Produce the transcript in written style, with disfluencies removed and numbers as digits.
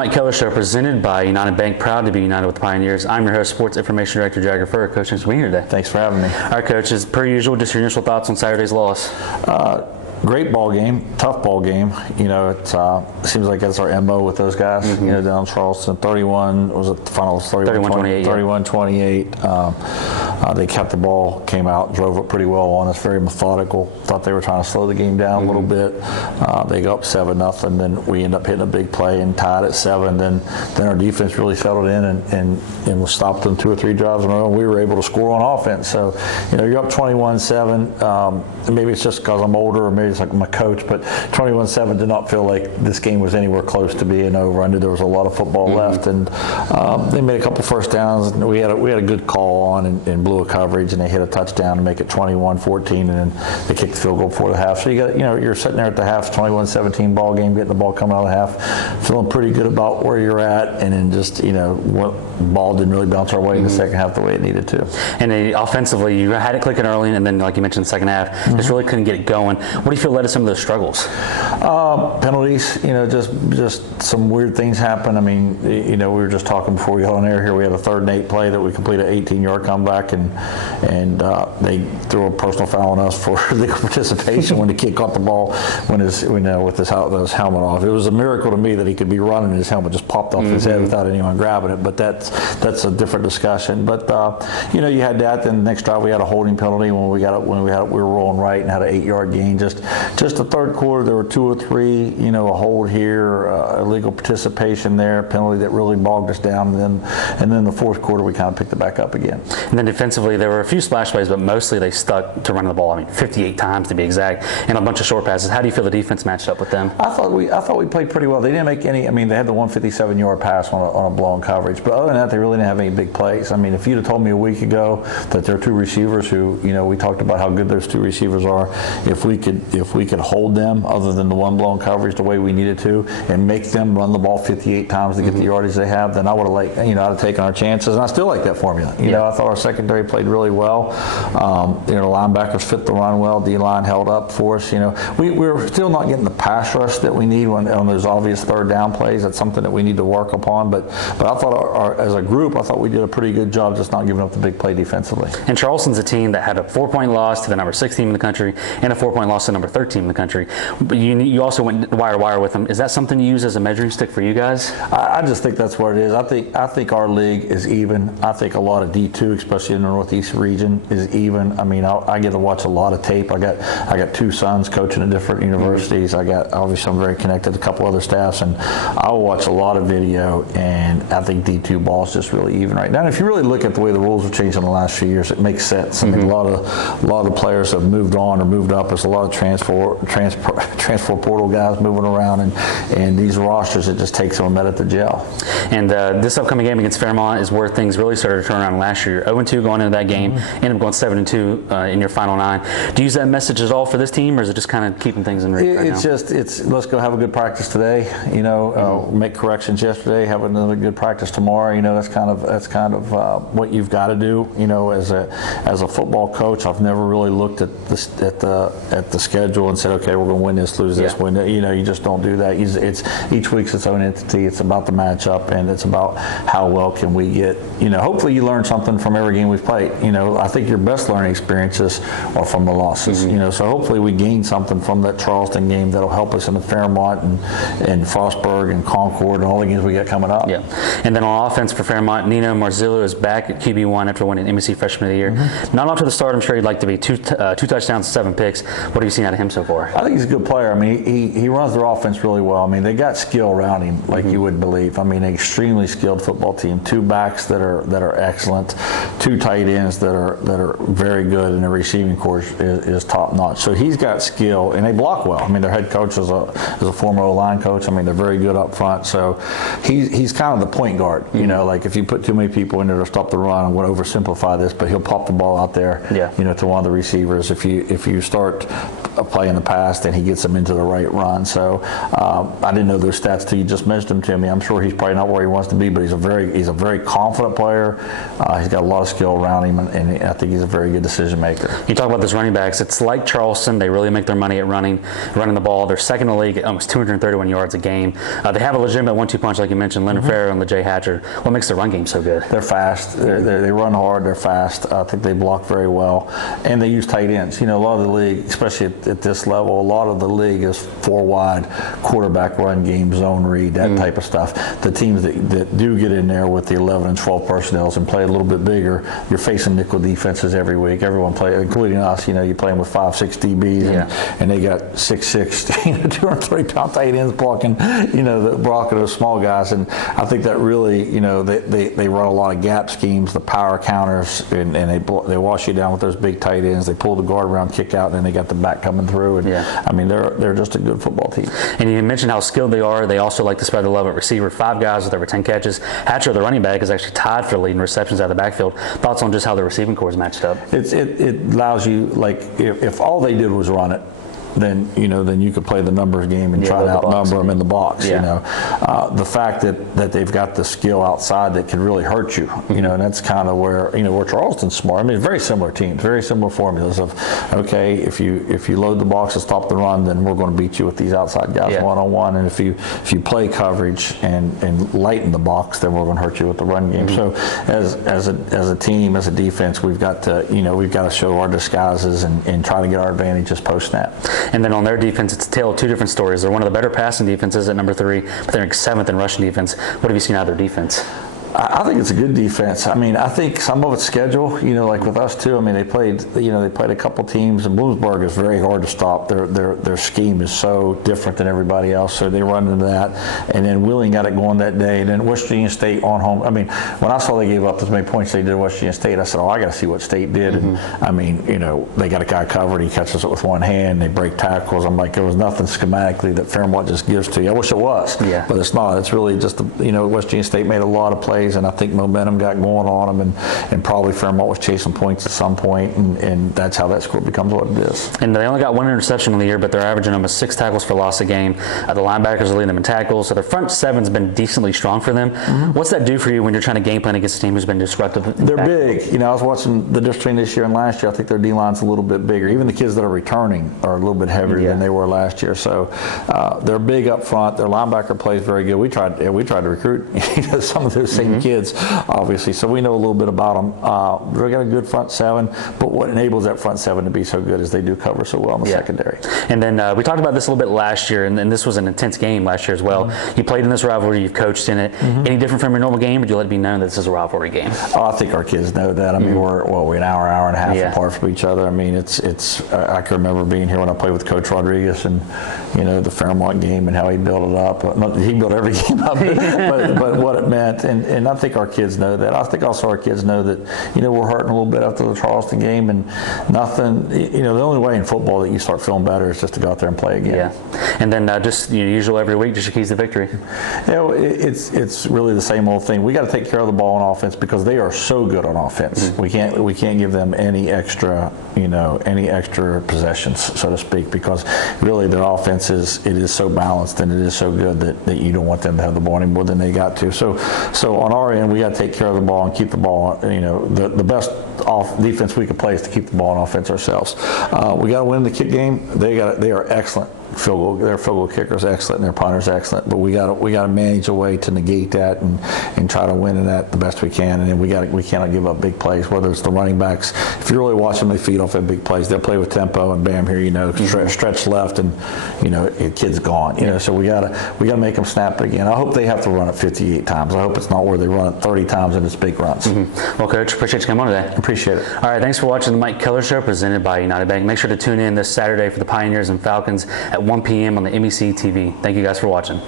Mike Kellar Show, presented by United Bank, proud to be united with the Pioneers. I'm your host, Sports Information Director Jagger Furr. Coach, thanks for being here today. Thanks for having me. All right, Coach, as per usual, just your initial thoughts on Saturday's loss. Great ball game, tough ball game. You know, it seems like that's our MO with those guys. You know, down in Charleston, 31 was it the final? 31-28. 31-28. They kept the ball, came out, drove it pretty well on us. Very methodical. Thought they were trying to slow the game down a little bit. They go up 7-0. Then we end up hitting a big play and tied at 7. Then our defense really settled in and stopped them 2 or 3 drives in a row. We were able to score on offense. So, you know, you're up 21-7. Maybe it's just because I'm older, or maybe it's like my coach, but 21-7 did not feel like this game was anywhere close to being over. I knew there was a lot of football left, and they made a couple first downs. And we had a good call on and blew a coverage, and they hit a touchdown to make it 21-14, and then they kicked the field goal before the half. So you're sitting there at the half, 21-17 ball game, getting the ball coming out of the half, feeling pretty good about where you're at, and then just ball didn't really bounce our way in the second half the way it needed to. And offensively, you had it clicking early, and then, like you mentioned, the second half, just really couldn't get it going. What do you feel led to some of those struggles? Penalties, just some weird things happen. I mean, we were just talking before we got on air here. We had a 3rd and 8 play that we completed an 18-yard comeback, and they threw a personal foul on us for legal participation when the kid caught the ball with his helmet off. It was a miracle to me that he could be running and his helmet just popped off his head without anyone grabbing it. But that's a different discussion. But you had that. Then the next drive we had a holding penalty when we were rolling right and had an 8-yard gain. Just the third quarter, there were 2 or 3, a hold here, illegal participation there, penalty that really bogged us down. And then the fourth quarter, we kind of picked it back up again. And then defensively, there were a few splash plays, but mostly they stuck to running the ball. I mean, 58 times to be exact, and a bunch of short passes. How do you feel the defense matched up with them? I thought we played pretty well. They didn't make any. I mean, they had the 157-yard pass on a blown coverage, but other than that, they really didn't have any big plays. I mean, if you'd have told me a week ago that there are 2 receivers who, we talked about how good those 2 receivers are, if we could hold them other than the one blown coverage the way we needed to and make them run the ball 58 times to get the yardage they have, then I would have I'd have taken our chances, and I still like that formula. I thought our secondary played really well. The linebackers fit the run well. D-line held up for us. We were still not getting the pass rush that we need on those obvious 3rd down plays. That's something that we need to work upon. But I thought as a group, I thought we did a pretty good job just not giving up the big play defensively. And Charleston's a team that had a 4-point loss to the number 6 team in the country and a 4-point loss to the number 13 in the country. But you also went wire to wire with them. Is that something you use as a measuring stick for you guys? I just think that's what it is. I think our league is even. I think a lot of D2, especially in the Northeast region, is even. I mean, I get to watch a lot of tape. I got 2 sons coaching at different universities. Obviously I'm very connected to a couple other staffs, and I'll watch a lot of video, and I think D2 ball is just really even right now. And if you really look at the way the rules have changed in the last few years, it makes sense. I mean, a lot of players have moved on or moved up. There's a lot of transfer portal guys moving around, and these rosters, it just takes them a minute to gel. And this upcoming game against Fairmont is where things really started to turn around last year. 0-2 going into that game, ended up going 7-2 in your final 9. Do you use that message at all for this team, or is it just kind of keeping things in reach right now? It's let's go have a good practice today. Make corrections yesterday, have another good practice tomorrow. That's kind of what you've got to do. As a football coach, I've never really looked at the schedule and said, okay, we're going to win this, lose this, win that. You just don't do that. Each week's its own entity. It's about the matchup, and it's about how well can we get. Hopefully you learn something from every game we've played. I think your best learning experiences are from the losses. So hopefully we gain something from that Charleston game that'll help us in the Fairmont and Frostburg and Concord and all the games we got coming up. Yeah. And then on offense for Fairmont, Nino Marzillo is back at QB1 after winning MEC Freshman of the Year. Not off to the start I'm sure he'd like to be. 2 touchdowns, 7 picks. What have you seen out of him so far? I think he's a good player. I mean, he runs their offense really well. I mean, they got skill around him like you would believe. I mean, an extremely skilled football team. 2 backs that are excellent. 2 tight ends that are very good, and their receiving corps is top notch. So he's got skill, and they block well. I mean, their head coach is a former O-line coach. I mean, they're very good up front. So he's kind of the point guard. Like if you put too many people in there to stop the run, I'm going to oversimplify this, but he'll pop the ball out there. To one of the receivers. If you start playing the pass, then he gets them into the right run. So I didn't know those stats till you just mentioned them to me. I'm sure he's probably not where he wants to be, but he's a very confident player. He's got a lot of skill around him, and I think he's a very good decision maker. You talk about those running backs. It's like Charleston. They really make their money at running the ball. They're second in the league at almost 231 yards a game. They have a legitimate 1-2 punch, like you mentioned, Leonard Furr and LeJay Hatcher. What makes the run game so good? They're fast. They run hard. They're fast. I think they block very well, and they use tight ends. You know, a lot of the league, especially at this level, a lot of the league is 4 wide, quarterback run game, zone read, that type of stuff. The teams that do get in there with the 11 and 12 personnel and play a little bit bigger, you're facing nickel defenses every week. Everyone plays, including us. You know, you're playing with 5-6 DBs, and they got 6'6", 230-pound tight ends blocking those small guys. And I think that really, you know, they run a lot of gap schemes, the power counters, and they wash you down with those big tight ends. They pull the guard around, kick out, and then they got the back coming through. And I mean, they're just a good football team. And you mentioned how skilled they are. They also like to spread the love at receiver. 5 guys with over 10 catches. Hatcher, the running back, is actually tied for leading receptions out of the backfield. Thoughts on just how the receiving corps is matched up? It allows you, like, if all they did was run it, then you could play the numbers game and try to outnumber them in the box. You know, the fact that they've got the skill outside that can really hurt you. You know, and that's kind of where Charleston's smart. I mean, very similar teams, very similar formulas of, okay, if you load the box and stop the run, then we're going to beat you with these outside guys one-on-one. And if you play coverage and lighten the box, then we're going to hurt you with the run game. So as a team, as a defense, we've got to show our disguises and try to get our advantages post snap. And then on their defense, it's a tale of 2 different stories. They're one of the better passing defenses at number 3, but they're 7th in rushing defense. What have you seen out of their defense? I think it's a good defense. I mean, I think some of it's schedule, you know, like with us too. I mean, they played a couple teams, and Bloomsburg is very hard to stop. Their scheme is so different than everybody else, so they run into that. And then Wheeling got it going that day. And then West Virginia State on home. I mean, when I saw they gave up as many points they did at West Virginia State, I said, I got to see what State did. And I mean, you know, they got a guy covered. He catches it with one hand. They break tackles. I'm like, there was nothing schematically that Fairmont just gives to you. I wish it was, but it's not. It's really just West Virginia State made a lot of plays, and I think momentum got going on them, and probably Fairmont was chasing points at some point, and that's how that score becomes what it is. And they only got 1 interception on the year, but they're averaging almost 6 tackles for loss a game. The linebackers are leading them in tackles, so their front 7's been decently strong for them. What's that do for you when you're trying to game plan against a team who's been disruptive? They're big. You know, I was watching the difference between this year and last year. I think their D-line's a little bit bigger. Even the kids that are returning are a little bit heavier than they were last year. So they're big up front. Their linebacker plays very good. We tried to recruit some of those same kids, obviously, so we know a little bit about them. They got a good front 7, but what enables that front 7 to be so good is they do cover so well in the secondary. And then we talked about this a little bit last year, and this was an intense game last year as well. You played in this rivalry, you've coached in it. Any different from your normal game, or do you let it be known that this is a rivalry game? Oh, I think our kids know that. I mean, we're an hour and a half apart from each other. I mean, I can remember being here when I played with Coach Rodriguez, and the Fairmont game and how he built it up. He built every game up, but what it meant, and I think our kids know that. I think also our kids know that we're hurting a little bit after the Charleston game, and nothing. The only way in football that you start feeling better is just to go out there and play again. Yeah, and then just usual every week, just your keys to victory. It's really the same old thing. We got to take care of the ball on offense because they are so good on offense. We can't give them any extra possessions, so to speak, because really their offense is so balanced and it is so good that you don't want them to have the ball any more than they got to. So on our end, we got to take care of the ball and keep the ball. The best defense we could play is to keep the ball on offense ourselves. We got to win the kick game. They are excellent. Their field goal kicker is excellent, and their punter is excellent. But we got to manage a way to negate that and try to win in that the best we can. And then we cannot give up big plays. Whether it's the running backs, if you really watch them, they feed off of big plays. They'll play with tempo, and bam, here stretch left, and kid's gone. So we got to make them snap it again. I hope they have to run it 58 times. I hope it's not where they run it 30 times and it's big runs. Well, Coach, appreciate you coming on today. Appreciate it. All right, thanks for watching the Mike Kellar Show presented by United Bank. Make sure to tune in this Saturday for the Pioneers and Falcons at 1 p.m. on the MEC TV. Thank you guys for watching.